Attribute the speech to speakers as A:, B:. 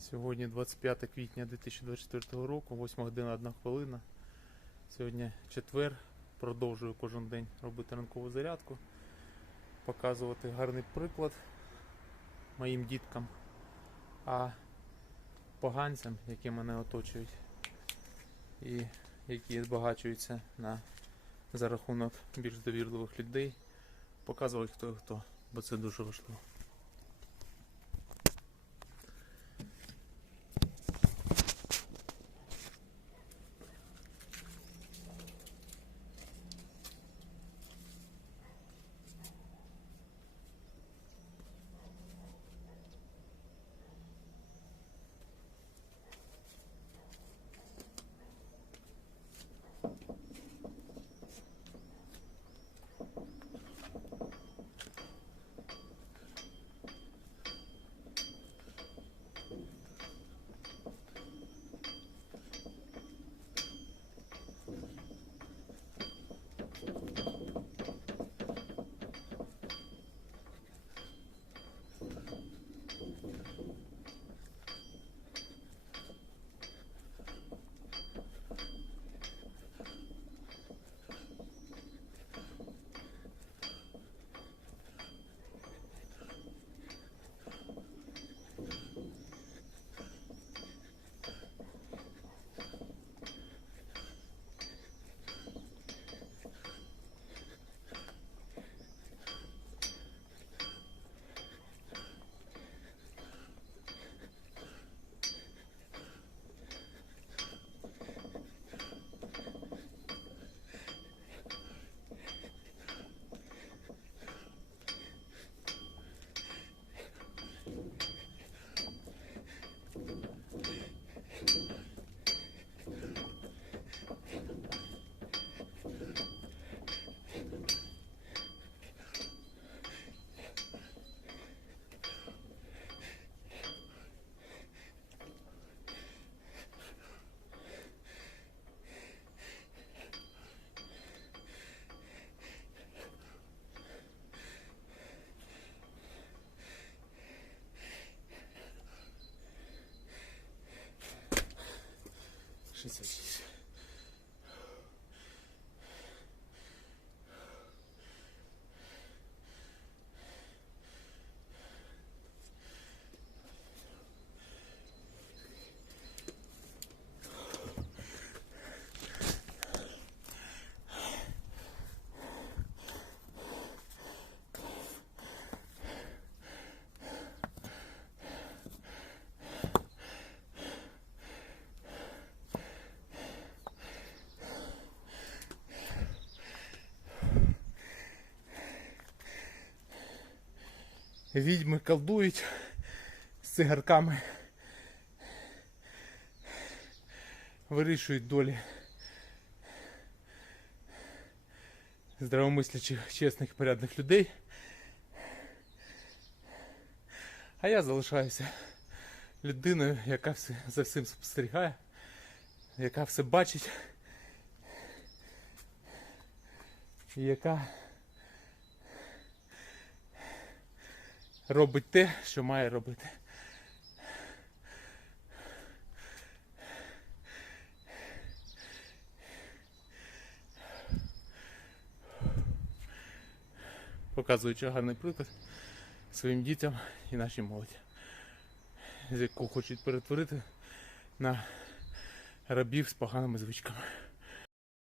A: Сьогодні 25 квітня 2024 року, 8 година 1 хвилина. Сьогодні четвер. Продовжую кожен день робити ранкову зарядку, показувати гарний приклад моїм діткам, а поганцям, які мене оточують, і які збагачуються на, за рахунок більш довірливих людей, показувати хто хто, бо це дуже важливо. Schüsselchen. Відьми колдують з цигарками. Вирішують долі здравомислячих, чесних, порядних людей. А я залишаюся людиною, яка все, за всім спостерігає, яка все бачить, і яка робить те, що має робити. Показуючи гарний приклад своїм дітям і нашій молоді, з яку хочуть перетворити на рабів з поганими звичками.